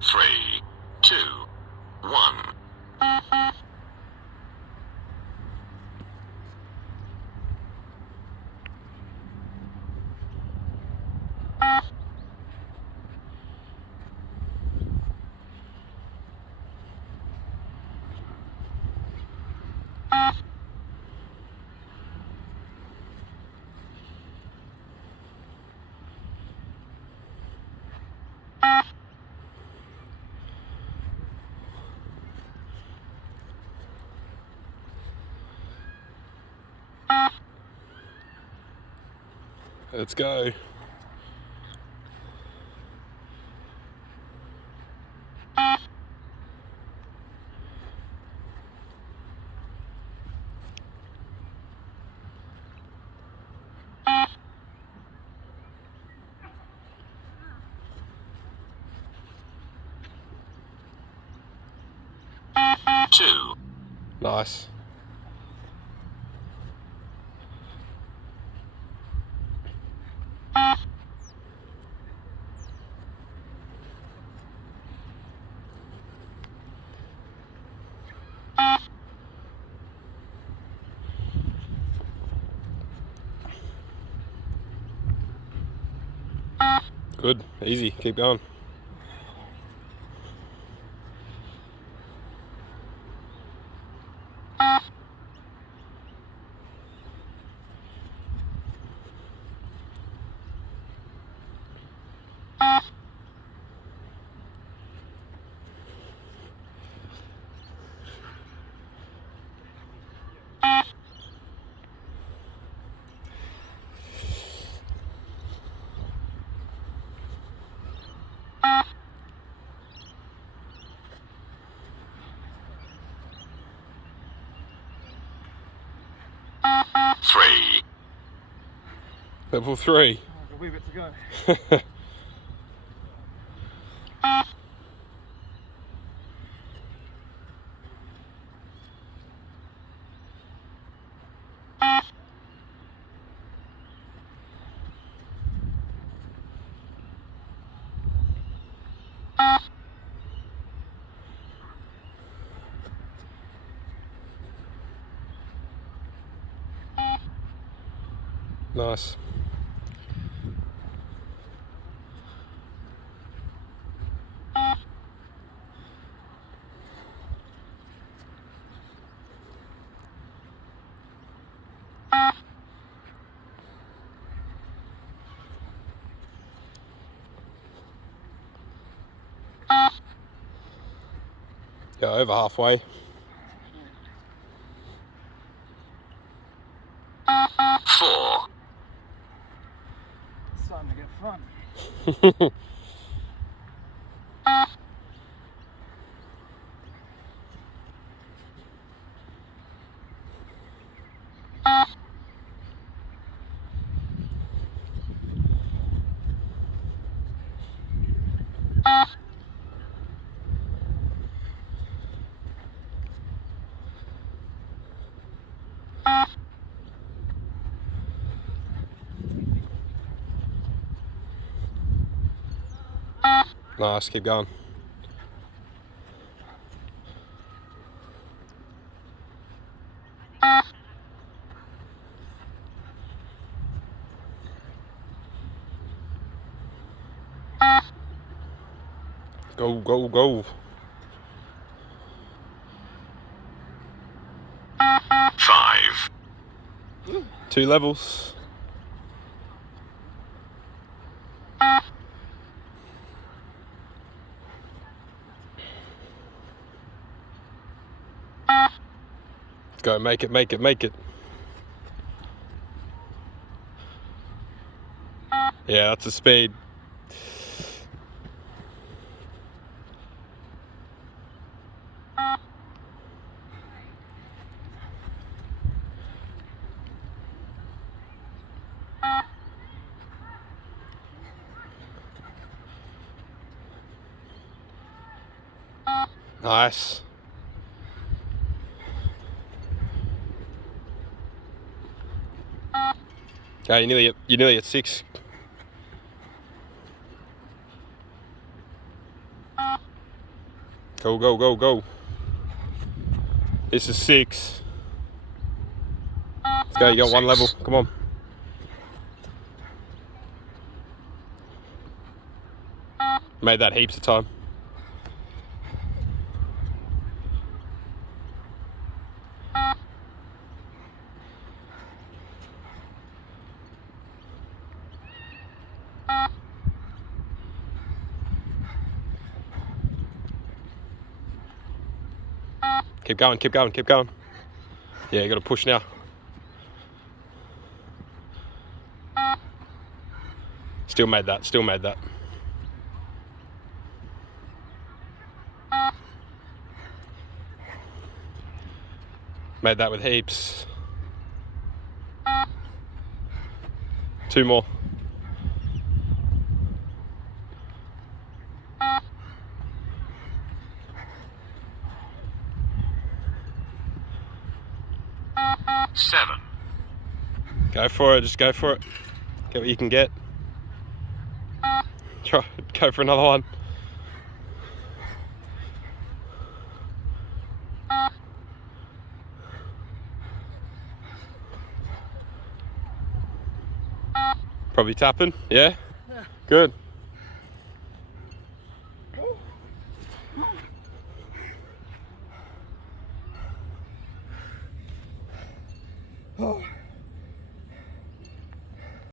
3, 2, 1. Let's go. Two. Nice. Good, easy, keep going. Three. Level 3. A wee bit to go. Nice. Yeah, over halfway. Four. It's starting to get fun. Nice, keep going. Go, go, go. 5. 2 levels. Go, make it, make it, make it. Yeah, that's a speed. Nice. Okay, you're nearly at 6. Go, go, go, go. This is 6. Let's go, you got 1 level. Come on. Made that heaps of time. Keep going, keep going, keep going. Yeah, you gotta push now. Still made that, still made that. Made that with heaps. 2 more. Seven. Go for it, just go for it. Get what you can get. Try, go for another one. Probably tapping, yeah? Yeah. Good.